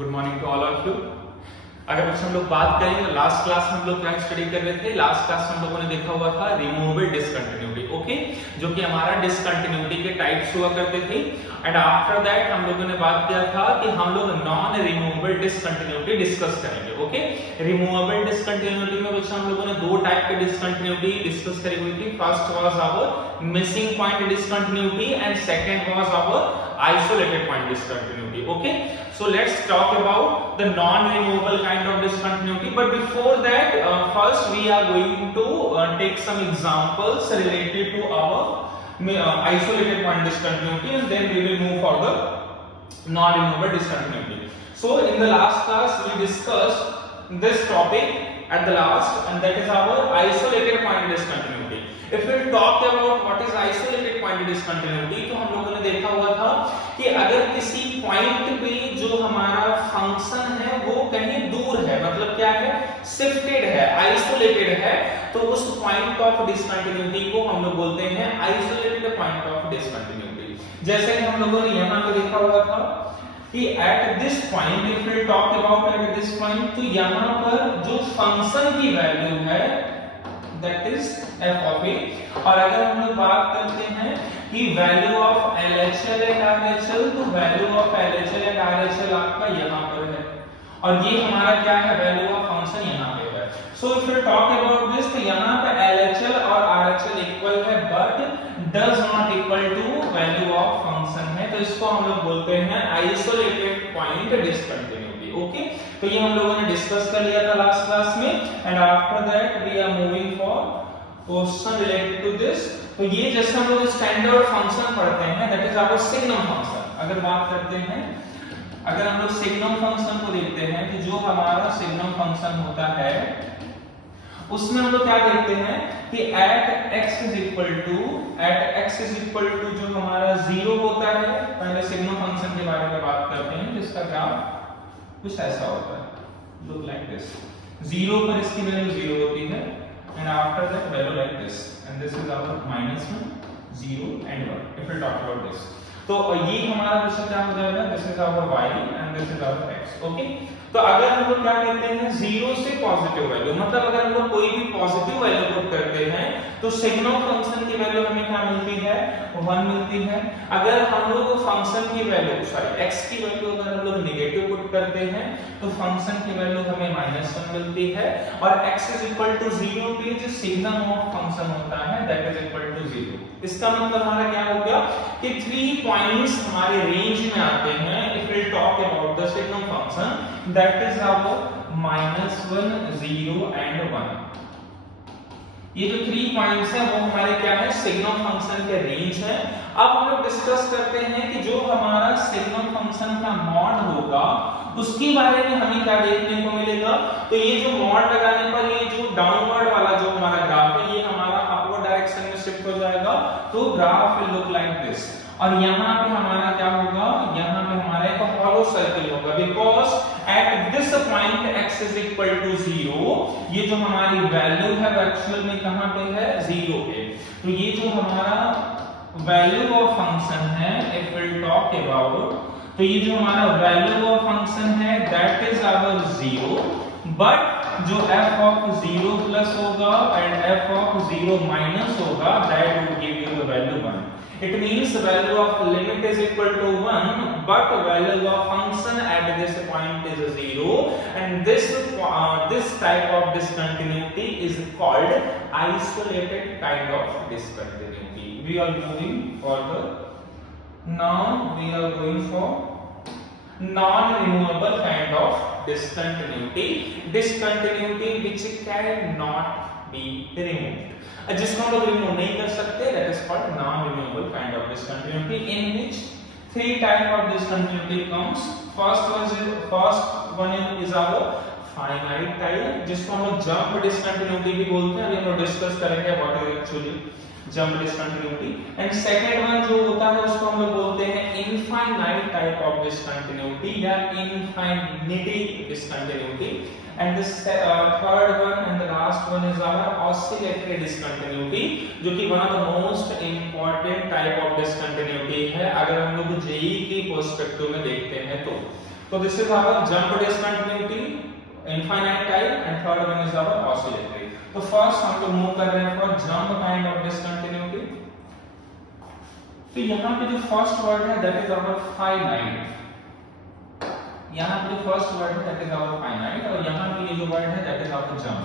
Good morning to all of you. अगर कुछ हम लोग बात करें तो लास्ट क्लास में हम लोग क्या स्टडी कर रहे थे। लास्ट क्लास में हम लोगों ने देखा हुआ था रिमूवेबल डिसकंटिन्यूटी, ओके, जो कि हमारा डिसकंटिन्यूटी के टाइप्स हुआ करते थे। एंड आफ्टर दैट हम लोगों ने बात किया था कि हम लोग नॉन रिमूवेबल डिसकंटिन्यूटी डिस्कस करेंगे, ओके। रिमूवेबल डिसकंटिन्यूटी में बच्चा हम लोगों ने दो टाइप के डिसकंटिन्यूटी डिस्कस करी हुई थी। First was our missing point discontinuity and second was our isolated point discontinuity, okay. So let's talk about the non removable kind of discontinuity, but before that first we are going to take some examples related to our isolated point discontinuity, and then we will move for the non removable discontinuity. So in the last class we discussed this topic at the last, and that is our isolated point discontinuity. If we talk about what is isolated point discontinuity, तो हम लोगों ने देखा हुआ था कि अगर किसी पॉइंट पे जो हमारा फंक्शन है वो कहीं दूर है, मतलब क्या है, शिफ्टेड है, आइसोलेटेड है, तो उस पॉइंट ऑफ डिसकंटिन्यूटी को हम लोग बोलते हैं आइसोलेटेड पॉइंट ऑफ डिसकंटिन्यूटी। जैसे कि हम लोगों ने यहाँ पे देखा हुआ था कि at this point, if we talk about at this point, तो यहाँ पर जो फंक्शन की वैल्यू है that is f of a, और अगर हम लोग बात करते हैं कि value of LHL and RHL, तो value of LHL and RHL आपका यहाँ पर है, और ये हमारा क्या है, वैल्यू ऑफ फंक्शन यहाँ पे है। So if you talk about this, तो यहाँ पे LHL और RHL इक्वल है but does not equal to value of function है, तो इसको हम लोग बोलते हैं आइसोलेटेड पॉइंट डिसकंटिन्यूटी, ओके। तो ये हम लोगों ने डिस्कस कर लिया था लास्ट क्लास में, and after that we are moving for question related to this. तो ये जैसे हम लोग स्टैंडर्ड फंक्शन पढ़ते हैं, that is our signum function. अगर बात करते हैं, अगर हम लोग सिग्नम फंक्शन को देखते हैं, तो जो हमारा सिग्नम फंक्शन होता है उसमें हम लोग क्या देखते हैं कि at x is equal to जो हमारा 0 होता है, पहले सिग्नम फंक्शन के बारे में बात करते हैं, जिसका ग्राफ कुछ ऐसा होता है, लुक लाइक दिस। 0 पर इसकी वैल्यू 0 होती है, and after that value like this, and this is our -1 0 and 1 if we talk about this. तो ये हमारा दूसरा क्या हो जाएगा, this is our y and this is our x, okay. तो अगर हम लोग क्या करते हैं, 0 से पॉजिटिव वैल्यू, मतलब अगर हम लोग कोई भी पॉजिटिव वैल्यू पुट करते हैं तो सिग्नम फंक्शन की वैल्यू हमें क्या मिलती है, 1 मिलती है। अगर हम लोग फंक्शन की वैल्यू x की वैल्यू अगर हम लोग नेगेटिव पुट करते हैं तो फंक्शन की वैल्यू हमें -1 मिलती है, और x इज इक्वल टू 0 पे जो सिग्नम ऑफ फंक्शन होता है दैट इज इक्वल टू 0। इसका मतलब हमारा क्या हो गया कि 3 पॉइंट्स हमारे रेंज में आते हैं। If we talk about the signum function that is our -1 0 and 1। ये जो 3 पॉइंट्स हैं वो हमारे क्या है, सिग्नम फंक्शन के रेंज है। अब हम लोग डिस्कस करते हैं कि जो हमारा सिग्नम फंक्शन का मॉड होगा उसके बारे में हमें क्या देखने को मिलेगा। तो ये जो मॉड लगाने पर ये जो डाउनवर्ड वाला जो हमारा ग्राफ है ये हमारा अपवर्ड डायरेक्शन में शिफ्ट हो जाएगा, तो graph will look like this. और यहाँ पे हमारा क्या होगा, यहाँ पे हमारा एक हॉलो सर्कल होगा, because at this point x is equal to 0, ये जो हमारी वैल्यू है वो एक्चुअल में कहाँ पे है, 0 पे। तो ये जो हमारा वैल्यू ऑफ फंक्शन है, इफ वी टॉक अबाउट, तो ये जो हमारा वैल्यू ऑफ फंक्शन है दैट इज आवर 0, बट जो f ऑफ 0 प्लस होगा एंड f ऑफ 0 माइनस होगा that will give you the value 1। It means the value of limit is equal to 1, but value of function at this point is 0, and this type of discontinuity is called isolated kind of discontinuity. We are moving further. Now we are going for non-removable kind of discontinuity which cannot be removed, जिसको हम लोग remove नहीं कर सकते, that is called non removable kind of discontinuity, in which 3 type of discontinuity comes. First one is our finite type, जिसको हम लोग jump discontinuity भी बोलते हैं। अभी हम लोग डिस्कस करेंगे what is actually jump discontinuity. And second one जो होता है उसको हम लोग बोलते हैं इनफाइनाइट टाइप ऑफ डिसकंटिन्यूटी या इनफाइनिटी discontinuity. And this third one and the last one is our oscillatory discontinuity, जो कि one of the most important type of discontinuity है अगर हम लोग जेई की पर्सपेक्टिव में देखते हैं तो। तो this is our jump discontinuity infinite type and third one is our oscillatory. तो फर्स्ट हम लोग मूव कर रहे हैं for jump kind of discontinuity. तो यहां पे जो फर्स्ट वर्ड है दैट इज आवर फाइनाइट, यहां पे जो फर्स्ट वर्ड है दैट इज आवर फाइनाइट, और यहां पे ये जो वर्ड है दैट इज आवर जंप।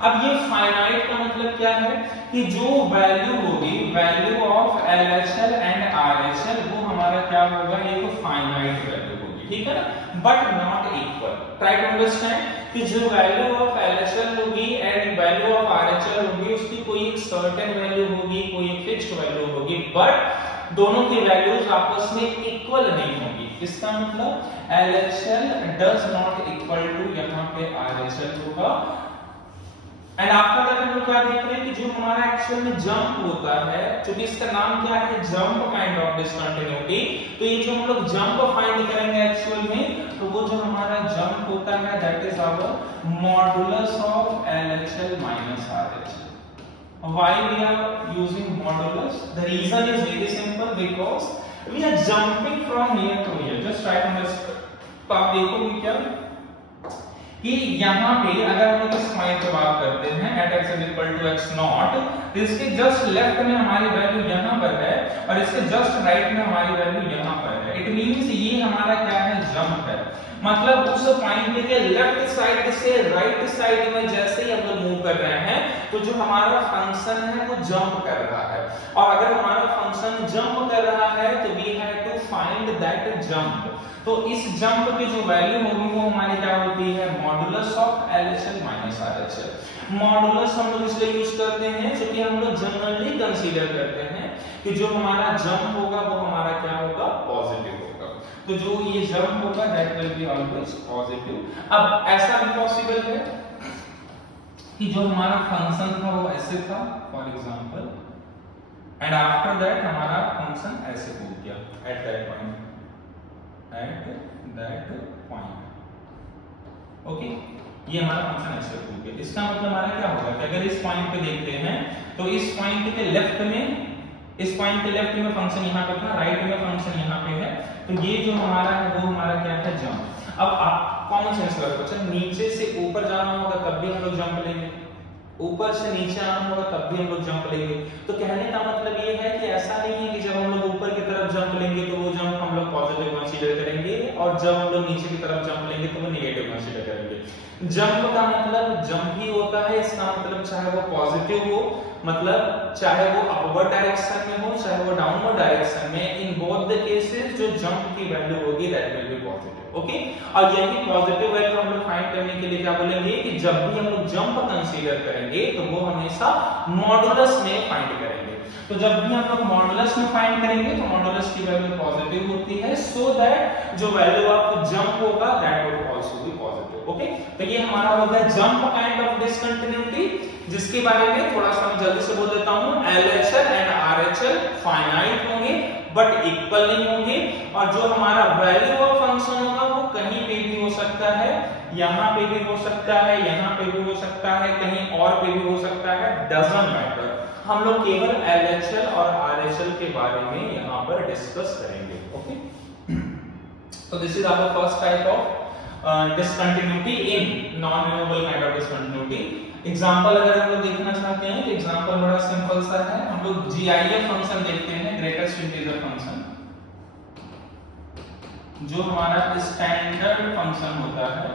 अब ये फाइनाइट का मतलब क्या है कि जो वैल्यू होगी, value of LHL and RHL, वो हमारा क्या होगा, ये तो फाइनाइट वैल्यू होगी, ठीक है ना, but not equal. Try to understand कि जो वैल्यू ऑफ LHL होगी एंड वैल्यू ऑफ RHL होगी, उसकी कोई एक सर्टेन वैल्यू होगी, कोई एक फिक्स्ड वैल्यू होगी, बट दोनों की वैल्यूज आपस में इक्वल नहीं होगी। इसका मतलब LHL does not equal to यहाँ पे RHL होगा। एंड आफ्टर दैट हम लोग क्या देख रहे हैं कि जो हमारा एक्चुअल में जंप होता है, क्योंकि इसका नाम क्या है, जंप काइंड ऑफ डिस्कंटिन्यूटी, तो ये जो हम लोग जंप फाइंड करेंगे एक्चुअल में, तो वो जो हमारा जंप होता है that is our modulus of LHL minus RHL। Why we are using modulus? The reason is very simple, because we are jumping from here to here. Just try to understand. तो आप देखोगे क्या कि यहाँ पे अगर हम लोग इस पॉइंट पे बात करते हैं at x is equal to x naught, तो इसके जस्ट लेफ्ट में हमारी वैल्यू यहाँ पर है और इसके जस्ट राइट में हमारी वैल्यू यहाँ पर है। इट मींस ये हमारा क्या है, जंप है। मतलब उस पॉइंट के लेफ्ट साइड से राइट साइड में जैसे ही हम लोग मूव कर रहे हैं, तो जो हमारा फंक्शन है वो जंप कर रहा है, और अगर हमारा फंक्शन जंप कर रहा है तो we have to find that jump. तो इस जंप की जो वैल्यू होगी वो हमारी क्या होती है, modulus of LHL minus RHL। Modulus हम लोग इसलिए यूज करते हैं क्योंकि हम लोग जनरली कंसीडर करते हैं कि जो हमारा जंप होगा वो हमारा क्या होगा, पॉजिटिव होगा। तो जो ये जंप होगा that will be always positive. अब ऐसा भी पॉसिबल है कि जो हमारा फंक्शन था वो ऐसे था for example, and after that हमारा फंक्शन ऐसे हो गया एट दैट पॉइंट, ओके, ये हमारा फंक्शन ऐसे हो गया। इसका मतलब हमारा क्या होगा कि अगर इस पॉइंट पे देखते हैं तो इस पॉइंट के लेफ्ट में, इस पॉइंट के लेफ्ट में फंक्शन यहाँ पे था, राइट में फंक्शन यहाँ पे है, तो ये जो हमारा है वो हमारा क्या है, जंप। अब आप कॉमन सेंस रखो, अच्छा नीचे से ऊपर जाना होगा तब भी हम लोग जंप लेंगे, ऊपर से नीचे आना होगा तब भी हम लोग जंप लेंगे। तो कहने का मतलब ये है कि ऐसा नहीं है कि जब हम लोग ऊपर की तरफ जंप लेंगे तो वो जंप हम लोग पॉजिटिव कंसीडर करेंगे, और जब हम लोग नीचे की तरफ जंप लेंगे तो वो नेगेटिव कंसीडर करेंगे। जंप का मतलब जंप ही होता है, इसका मतलब चाहे वो पॉजिटिव हो, मतलब चाहे वो अपवर्ड डायरेक्शन में हो, चाहे वो डाउनवर्ड डायरेक्शन में, इन बोथ द केसेस जो जंप की वैल्यू होगी that will be positive, okay. और यही पॉजिटिव वैल्यू हम लोग फाइंड करने के लिए क्या बोलेंगे कि जब भी हम लोग जंप कंसीडर करेंगे तो वो हमेशा मॉडुलस में फाइंड करेंगे। तो जब भी हम लोग मॉडुलस में फाइंड करेंगे तो मॉडुलस की वैल्यू पॉजिटिव होती है, सो दैट जो वैल्यू आपको जंप होगा that will also be positive, okay. तो ये हमारा हो गया जंप काइंड ऑफ डिस्कंटिन्यूटी, जिसके बारे में थोड़ा सा मैं जल्दी से बोल देता हूं। LHL एंड RHL फाइनाइट होंगे बट इक्वल नहीं होंगे, और जो हमारा वैल्यू ऑफ फंक्शन होगा वो कहीं पे भी हो सकता है, यहाँ पे भी हो सकता है, यहाँ पे भी हो सकता है, कहीं और पे भी हो सकता है, डजंट मैटर। हम लोग केवल LHL और RHL के बारे में यहाँ पर डिस्कस करेंगे, ओके। तो this is our first type of discontinuity in non removable kind of discontinuity. Example अगर हम लोग देखना चाहते हैं तो एग्जांपल बड़ा सिंपल सा है, हम लोग GIF फंक्शन देखते हैं, ग्रेटेस्ट इंटीजर फंक्शन, जो हमारा स्टैंडर्ड फंक्शन होता है,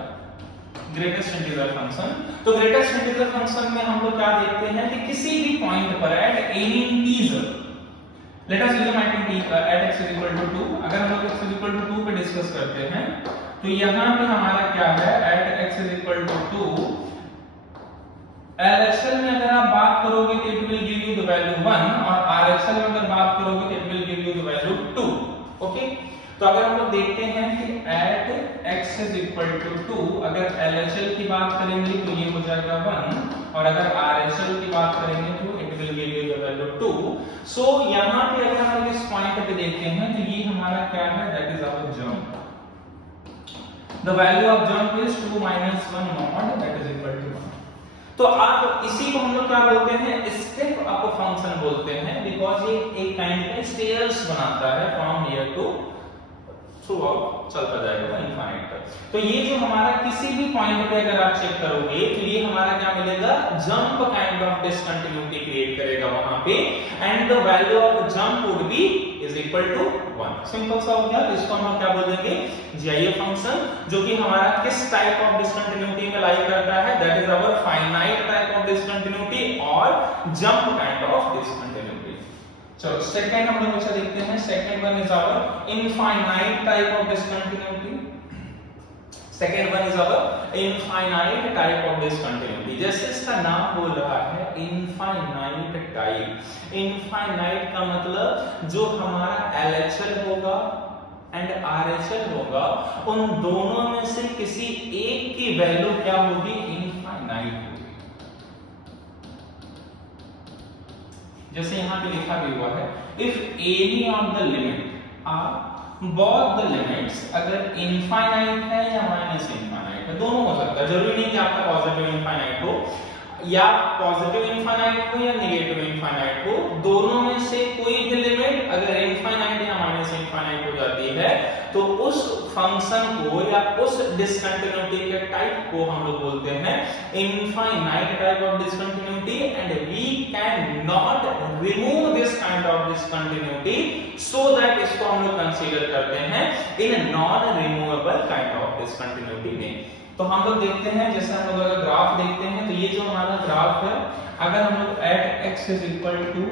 ग्रेटेस्ट इंटीजर फंक्शन। तो ग्रेटेस्ट इंटीजर फंक्शन में हम लोग क्या देखते हैं कि किसी भी पॉइंट पर at any integer, let us assume at x equal to 2, अगर हम लोग x इक्वल टू 2 पे डिस्कस करते हैं तो यहाँ पे हमारा क्या है, at x equal to 2, LHL में अगर आप बात करोगे तो it will give you the value 1, और RHL में अगर बात करोगे तो it will give you the value 2, okay. तो अगर हम लोग देखते हैं कि at x is equal to 2, अगर LHL की बात करेंगे तो ये हो जाएगा 1, और अगर RHL की बात करेंगे तो it will give you the value 2। सो यहाँ पे अगर हम इस पॉइंट पे देखते हैं तो ये हमारा क्या है, that is our jump. The value of jump is 2 - 1 mod, that is equal to 1। तो आप इसी को हम लोग क्या बोलते हैं, स्टेप अप फंक्शन बोलते हैं, बिकॉज ये एक काइंड का स्टेयर्स बनाता है from here to throughout चलता जाएगा इनफाइनाइट तक। तो ये जो हमारा किसी भी पॉइंट पे अगर आप चेक करोगे तो ये हमारा क्या मिलेगा, jump kind of discontinuity create करेगा वहां पे, and the value of jump would be is equal to 1। Simple सा हो गया। इसको हम क्या बोल देंगे, जीआईएफ फंक्शन, जो कि हमारा किस टाइप ऑफ डिसकंटिन्यूटी में लाई करता है, that is our finite type of discontinuity और जंप काइंड ऑफ डिसकंटिन्यूटी। चलो सेकंड हम लोग अच्छा देखते हैं। Second one is our infinite type of discontinuity. Second one is our infinite type of discontinuity. जैसे इसका नाम बोल रहा है इनफाइनाइट टाइप। इनफाइनाइट का मतलब जो हमारा एलएचएल होगा एंड आरएचएल होगा, उन दोनों में से किसी एक की वैल्यू क्या होगी, इनफाइनाइट होगी। जैसे यहां पे लिखा भी हुआ है, if any of the limit are both the limits, अगर इनफाइनाइट है या माइनस इनफाइनाइट है, दोनों हो सकता है, जरूरी नहीं कि आपका पॉजिटिव इनफाइनाइट हो या पॉजिटिव इनफाइनाइट हो या नेगेटिव इनफाइनाइट हो, दोनों में से कोई भी लिमिट अगर इनफाइनाइट या माइनस इनफाइनाइट हो जाती है तो उस फंक्शन को या उस डिसकंटिन्यूटी के टाइप को हम लोग बोलते हैं infinite type of discontinuity, and we can not remove this kind of discontinuity, so that इसको हम लोग कंसीडर करते हैं in non removable kind of discontinuity में। तो हम लोग देखते हैं, जैसे हम लोग अगर ग्राफ देखते हैं तो ये जो हमारा ग्राफ है, अगर हम लोग at x is equal to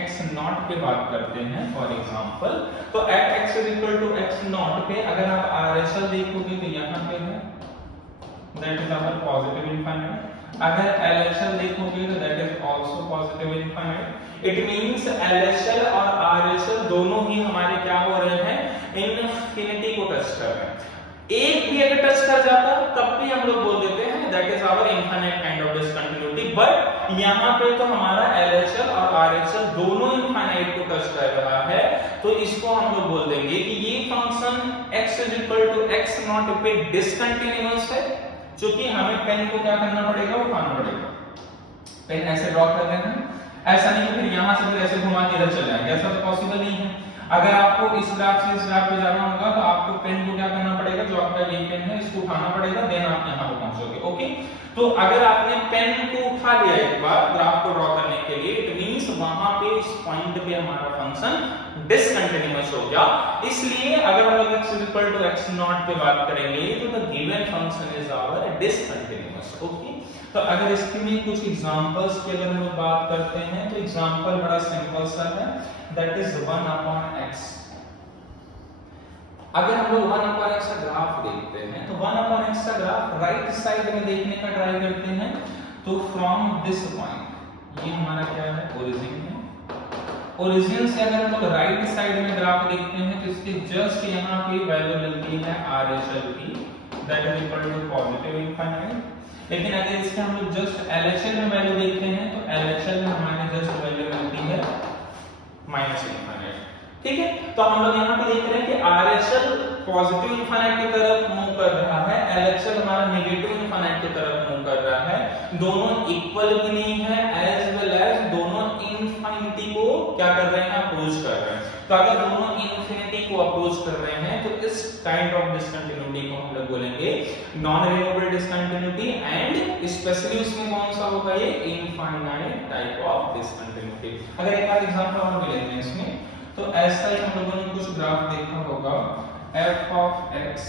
x naught पे बात करते हैं फॉर एग्जांपल, तो at x is equal to x naught पे अगर आप आरएचएल देखोगे तो यहाँ पे है, that is our positive infinite. अगर एलएचएल देखोगे तो that is also positive infinite. It means LHL और आरएचएल दोनों ही हमारे क्या हो रहे हैं, इनफिनिटी को टच कर रहे हैं। एक भी अगर टच कर जाता तब भी हम लोग बोल देते हैं that is our infinite kind of discontinuity, but यहाँ पे तो हमारा एलएचएल और आरएचएल दोनों इनफाइनाइट को टच कर रहा है, तो इसको हम लोग बोल देंगे कि ये function x is equal to x naught पे डिसकंटिन्यूअस है, क्योंकि हमें पेन को क्या करना पड़ेगा, उठाना पड़ेगा। पेन ऐसे ड्रॉ कर रहे हैं, ऐसा नहीं कि फिर यहां से फिर ऐसे घुमा के इधर चले जाएंगे, ऐसा तो पॉसिबल नहीं है। अगर आपको इस ग्राफ से इस ग्राफ पे जाना होगा तो आपको पेन को क्या करना पड़ेगा, जो आपका ये पेन है इसको उठाना पड़ेगा, देन आप यहां पे पहुंचोगे। ओके, तो अगर आपने पेन को उठा लिया एक बार ग्राफ को ड्रॉ करने के लिए, इट मींस वहां पे इस पॉइंट पे हमारा फंक्शन डिसकंटिन्यूअस हो गया। इसलिए अगर हम लोग x equal to x naught पे बात करेंगे तो the given function is our discontinuous. Okay, तो अगर इसके में कुछ एग्जांपल्स की अगर हम बात करते हैं तो एग्जांपल बड़ा सिंपल सा है, दैट इज 1/x। अगर हम लोग 1/x का ग्राफ देखते हैं तो 1/x का ग्राफ राइट साइड में देखने का ट्राई करते हैं, तो फ्रॉम दिस पॉइंट, ये हमारा क्या है, ओरिजिन है। ओरिजिन से अगर हम लोग राइट साइड में ग्राफ देखते हैं तो इसके जस्ट यहाँ पे वैल्यू मिलती है आरएचएल की, that is equal to positive infinite. लेकिन अगर इसके हम लोग जस्ट एलएचएल में वैल्यू देखते हैं तो एलएचएल में हमारे जस्ट वैल्यू मिलती है माइनस इनफाइनाइट। ठीक है, तो हम लोग यहाँ पे देख रहे हैं कि आरएचएल पॉजिटिव इनफाइनाइट की तरफ मूव कर रहा है, एलएचएल हमारा नेगेटिव इनफाइनाइट की तरफ मूव कर रहा है। दोनों इक्वल भी नहीं है, एज वेल एज दोनों इनफिनिटी को क्या कर रहे हैं, अप्रोच कर रहे हैं। तो अगर दोनों इनफिनिटी को अप्रोच कर रहे हैं तो इस काइंड ऑफ डिसकंटिन्यूटी को हम लोग बोलेंगे non removable discontinuity, and specially उसमें कौन सा होगा, ये इनफाइनाइट टाइप ऑफ डिसकंटिन्यूटी। अगर एक बार एग्जांपल हम ले लेते हैं इसमें, तो ऐसा ही हम लोगों ने कुछ ग्राफ देखा होगा, f of x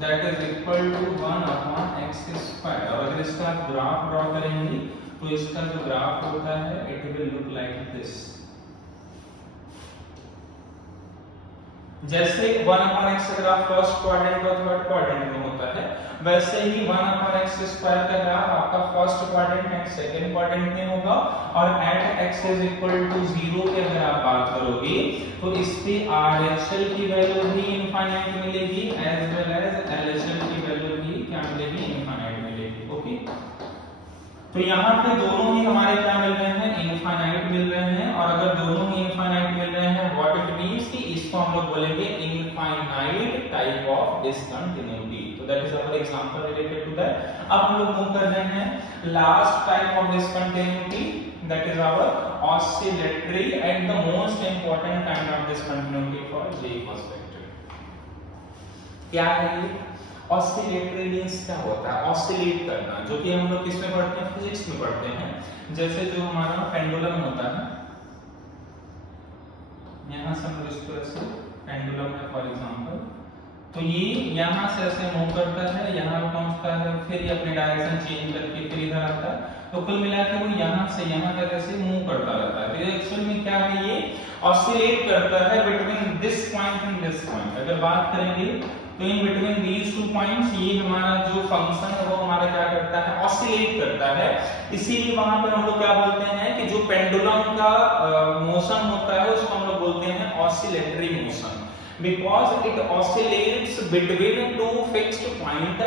that is equal to 1/x square, और अगर इसका ग्राफ ड्रॉ करेंगे तो इसका जो ग्राफ होता है it will look like this. जैसे 1/x का ग्राफ फर्स्ट क्वाड्रेंट और थर्ड क्वाड्रेंट में होता है, वैसे ही 1/x स्क्वायर का ग्राफ आपका first quadrant and second quadrant में होगा, और at x is equal to 0 के अगर आप बात करोगे तो इस पे आरएचएल की वैल्यू भी इनफाइनाइट मिलेगी, एज वेल एज एलएचएल की वैल्यू भी क्या मिलेगी, इनफाइनाइट मिलेगी। ओके, तो यहाँ पे दोनों ही हमारे क्या मिल रहे हैं, इनफाइनाइट मिल रहे हैं, और अगर दोनों ही इनफाइनाइट मिल रहे हैं, व्हाट इट मींस कि इसको हम लोग बोलेंगे इनफाइनाइट टाइप ऑफ डिसकंटिन्यूटी। तो that is our example related to that. अब हम लोग मूव कर रहे हैं last type of discontinuity, that is our oscillatory and the most important kind of discontinuity for J perspective. क्या है ये ऑसिलेटरी मींस क्या होता है? ऑसिलेट करना, जो कि हम लोग किस में पढ़ते हैं? फिजिक्स में पढ़ते हैं। जैसे जो हमारा पेंडुलम होता है, यहाँ से हम इसको ऐसे पेंडुलम है फॉर एग्जांपल, तो ये यहाँ से ऐसे मूव करता है, यहाँ पहुंचता है, फिर ये अपने डायरेक्शन चेंज करके फिर इधर आता है, तो कुल मिला के वो यहाँ से यहाँ तक ऐसे मूव करता रहता है। तो एक्चुअल में क्या है, ये ऑसिलेट करता है between this point and this point. अगर बात करेंगे तो in between these two points ये हमारा जो फंक्शन है वो हमारा क्या करता है? ऑसिलेट करता है। इसीलिए वहां पर हम लोग क्या बोलते हैं कि जो पेंडुलम का मोशन होता है उसको हम लोग बोलते हैं oscillatory motion, because it oscillates between two fixed point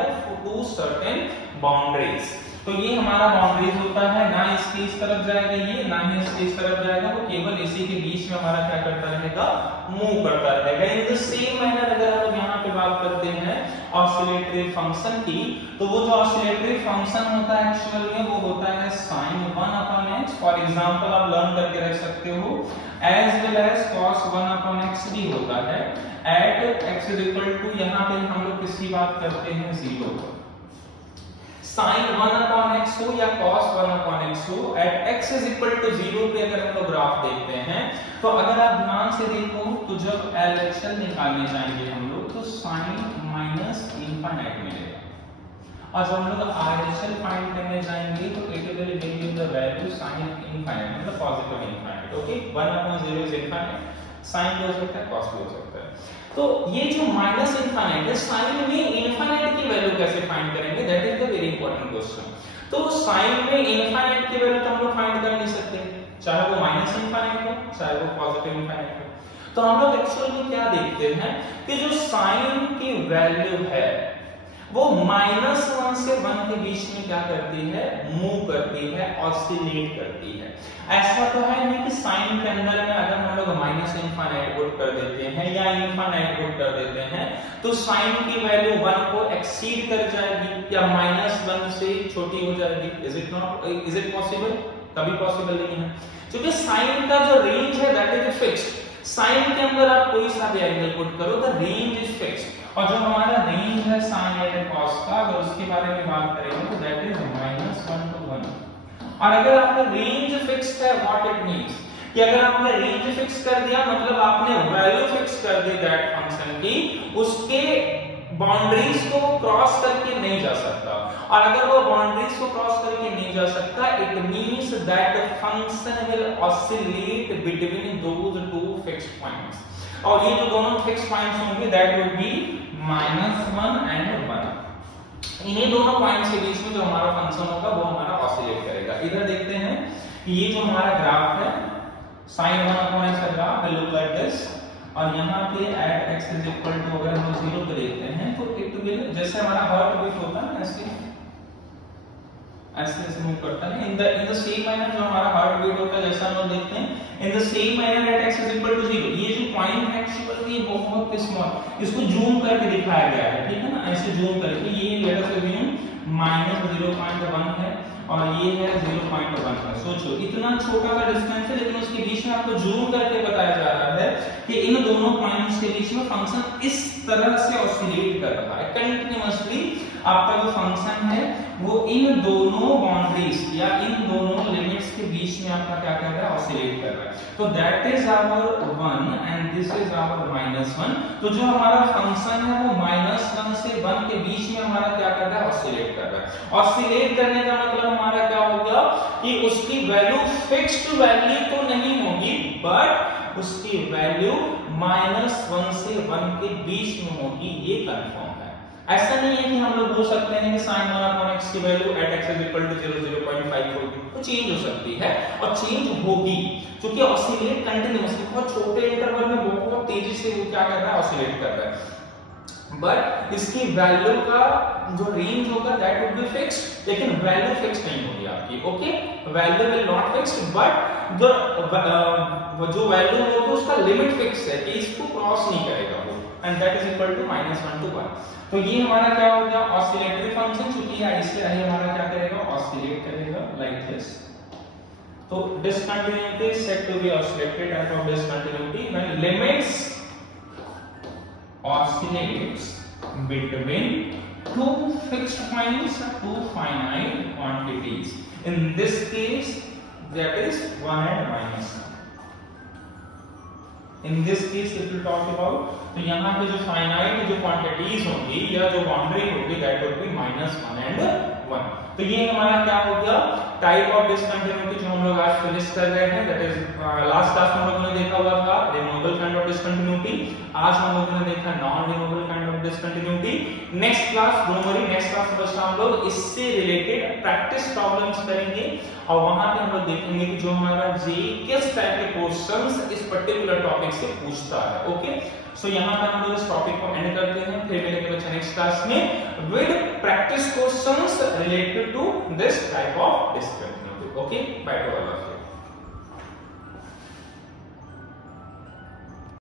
to certain boundaries। तो ये हमारा बाउंड्रीज होता है, ना इसकी इस तरफ जाएगा ये, ना ही इसकी इस तरफ जाएगा, वो केवल इसी के बीच में हमारा क्या करता रहेगा? मूव करता रहेगा। इन द सेम मैनर अगर हम यहाँ पे बात करते हैं ऑसिलेटरी फंक्शन की, तो वो जो ऑसिलेटरी फंक्शन होता है एक्चुअल में वो होता है sin 1/x। फॉर एग्जांपल आप लर्न करके रख सकते हो, as well as cos 1/x भी होता है एट x = यहाँ पे हम लोग किसकी बात करते हैं? 0 पर। sin 1/x हो या cos 1/x हो, एट x = 0 पे अगर हम लोग ग्राफ देखते हैं, तो अगर आप ध्यान से देखो तो जब LHS निकालने जाएंगे हम लोग तो sin -∞ मिलेगा, और जब हम लोग RHS फाइंड करने जाएंगे तो it will give you the value sin ∞, मतलब positive infinite. Okay, 1/0 is infinite, sin भी हो सकता है, cos भी हो सकता है। तो ये जो माइनस इनफाइनाइट है, साइन में इनफाइनाइट की वैल्यू कैसे फाइंड करेंगे? That is the very important question. तो साइन में इनफाइनाइट की वैल्यू तो हम लोग फाइंड कर नहीं सकते, चाहे वो माइनस इनफाइनाइट हो चाहे वो पॉजिटिव इनफाइनाइट हो। तो हम लोग एक्चुअल में क्या देखते हैं कि जो साइन की वैल्यू है वो -1 से 1 के बीच में क्या करती है? मूव करती है, ऑसिलेट करती है। ऐसा तो है नहीं कि साइन के अंदर में अगर हम लोग -∞ पुट कर देते हैं या इनफाइनाइट पुट कर देते हैं तो साइन की वैल्यू 1 को एक्सीड कर जाएगी या -1 से छोटी हो जाएगी। Is it possible? कभी पॉसिबल नहीं है, क्योंकि साइन का जो रेंज है दैट इज फिक्स्ड। साइन के अंदर आप कोई सा भी एंगल पुट करो, द रेंज इज फिक्स्ड, और जो हमारा रेंज है साइन एंड कॉस का, अगर उसके बारे में बात करेंगे तो दैट इज -1 to 1। और अगर आपका रेंज फिक्स्ड है, व्हाट इट मींस कि अगर आपने रेंज फिक्स कर दिया मतलब आपने वैल्यू फिक्स कर दी दैट फंक्शन की, उसके बाउंड्रीज को क्रॉस करके नहीं जा सकता, और अगर वो बाउंड्रीज को क्रॉस करके नहीं जा सकता, it means that the function will oscillate between those two fixed points, और ये जो दोनों फिक्स्ड पॉइंट्स होंगे दैट विल बी -1 and 1। इन्हीं दोनों पॉइंट्स के बीच में जो हमारा फंक्शन होगा वो हमारा ऑसिलेट करेगा। इधर देखते हैं कि ये जो हमारा ग्राफ है sin 1/x का graph will look like this, और यहाँ पे at x = अगर हम 0 पे देखते हैं तो it will, जैसे हमारा हार्ट बीट होता है ऐसे मूव करता है, इन द सेम मैनर जो हमारा हार्ट बीट होता है जैसा हम लोग देखते हैं, in the same manner at x = 0। ये जो पॉइंट है एक्चुअली ये बहुत स्मॉल, इसको जूम करके दिखाया गया है, ठीक है ना, ऐसे जूम करके। ये लेट अस अज्यूम -0.1 है और ये है 0.1 है। सोचो इतना छोटा सा डिस्टेंस है, लेकिन उसके बीच में आपको जूम करके बताया जा रहा है कि इन दोनों पॉइंट्स के बीच में फंक्शन इस तरह से ऑसिलेट कर रहा है कंटीन्यूअसली। आपका जो फंक्शन है वो इन दोनों बाउंड्रीज या इन दोनों लिमिट्स के बीच में आपका क्या कर रहा है? ऑसिलेट कर रहा है। तो that is our 1 and this is our -1। तो जो हमारा फंक्शन है वो -1 से 1 के बीच में हमारा क्या कर रहा है? ऑसिलेट कर रहा है। ऑसिलेट करने का मतलब हमारा क्या होगा कि उसकी वैल्यू फिक्स्ड वैल्यू तो नहीं होगी, बट उसकी वैल्यू -1 से 1 के बीच में होगी, ये कंफर्म है। ऐसा नहीं है कि हम लोग बोल सकते हैं कि sin 1/x की वैल्यू at x = 0.5 होगी, तो चेंज हो सकती है और चेंज होगी, क्योंकि ऑसिलेट कंटीन्यूअसली बहुत छोटे इंटरवल में बहुत तेजी से वो क्या कर रहा है? ऑसिलेट कर रहा है। बट इसकी वैल्यू का जो रेंज होगा दैट वुड बी फिक्स्ड, लेकिन वैल्यू फिक्स नहीं होगी आपकी। Okay, value will not fixed, but जो वैल्यू होगी उसका लिमिट फिक्स है कि इसको क्रॉस नहीं करेगा वो, and that is equal to -1 to 1। तो ये हमारा क्या हो गया? ऑसिलेटरी फंक्शन, क्योंकि ऐसे हमारा क्या करेगा? ऑसिलेट करेगा लाइक दिस। तो discontinuity is said to be oscillated type of discontinuity when limits oscillates between two fixed points or two finite quantities. In this case, that is 1 and minus 1. In this case, if we talk about, तो यहाँ पे जो finite जो quantities होंगी या जो boundary होगी, that would be -1 and 1. तो ये हमारा क्या हो गया, टाइप ऑफ डिसकंटिन्यूटी जो हम लोग आज फिनिश कर रहे हैं. दैट इज लास्ट क्लास में हम लोगों ने देखा हुआ था रिमूवेबल काइंड ऑफ डिसकंटिन्यूटी. आज हम लोगों ने देखा non removable kind of discontinuity. Next class don't worry, next class में बस हम लोग इससे रिलेटेड प्रैक्टिस प्रॉब्लम्स करेंगे और वहां पे हम लोग देखेंगे कि जो हमारा जे किस टाइप के क्वेश्चंस इस पर्टिकुलर टॉपिक से पूछता है. ओके, सो यहाँ पे हम लोग इस टॉपिक को एंड करते हैं. फिर मिलेंगे बच्चा नेक्स्ट क्लास में with practice questions related to this type of discontinuity. Okay, bye to all of you.